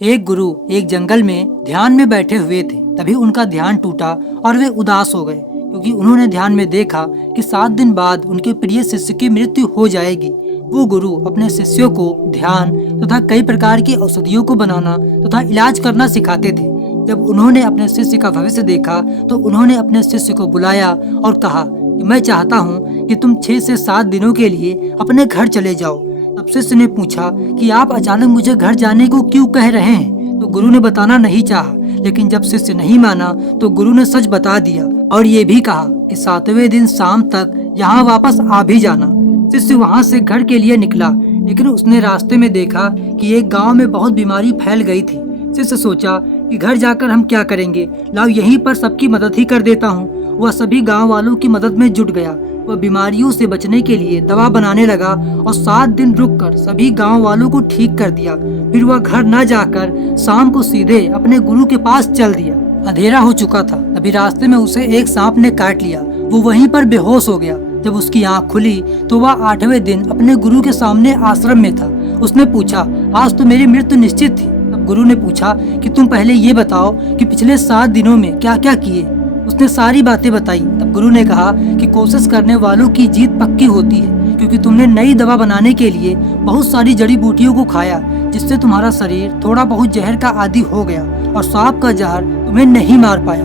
एक गुरु एक जंगल में ध्यान में बैठे हुए थे। तभी उनका ध्यान टूटा और वे उदास हो गए, क्योंकि उन्होंने ध्यान में देखा कि 7 दिन बाद उनके प्रिय शिष्य की मृत्यु हो जाएगी। वो गुरु अपने शिष्यों को ध्यान तथा कई प्रकार की औषधियों को बनाना तथा इलाज करना सिखाते थे। जब उन्होंने अपने शिष्य का भविष्य देखा तो उन्होंने अपने शिष्य को बुलाया और कहा कि मैं चाहता हूँ कि तुम 6 से 7 दिनों के लिए अपने घर चले जाओ। तब शिष्य ने पूछा कि आप अचानक मुझे घर जाने को क्यों कह रहे हैं? तो गुरु ने बताना नहीं चाहा, लेकिन जब शिष्य नहीं माना तो गुरु ने सच बता दिया और ये भी कहा कि 7वें दिन शाम तक यहाँ वापस आ भी जाना। शिष्य वहाँ से घर के लिए निकला, लेकिन उसने रास्ते में देखा कि एक गांव में बहुत बीमारी फैल गई थी। शिष्य सोचा कि घर जाकर हम क्या करेंगे, लाओ यहीं पर सबकी मदद ही कर देता हूँ। वह सभी गांव वालों की मदद में जुट गया। वह बीमारियों से बचने के लिए दवा बनाने लगा और 7 दिन रुककर सभी गांव वालों को ठीक कर दिया। फिर वह घर न जाकर शाम को सीधे अपने गुरु के पास चल दिया। अंधेरा हो चुका था, तभी रास्ते में उसे एक सांप ने काट लिया। वो वहीं पर बेहोश हो गया। जब उसकी आंख खुली तो वह 8वें दिन अपने गुरु के सामने आश्रम में था। उसने पूछा, आज तो मेरी मृत्यु निश्चित थी। तब गुरु ने पूछा कि तुम पहले ये बताओ कि पिछले 7 दिनों में क्या क्या किए। उसने सारी बातें बताई। तब गुरु ने कहा कि कोशिश करने वालों की जीत पक्की होती है, क्योंकि तुमने नई दवा बनाने के लिए बहुत सारी जड़ी बूटियों को खाया, जिससे तुम्हारा शरीर थोड़ा बहुत जहर का आदी हो गया और सांप का जहर तुम्हें नहीं मार पाया।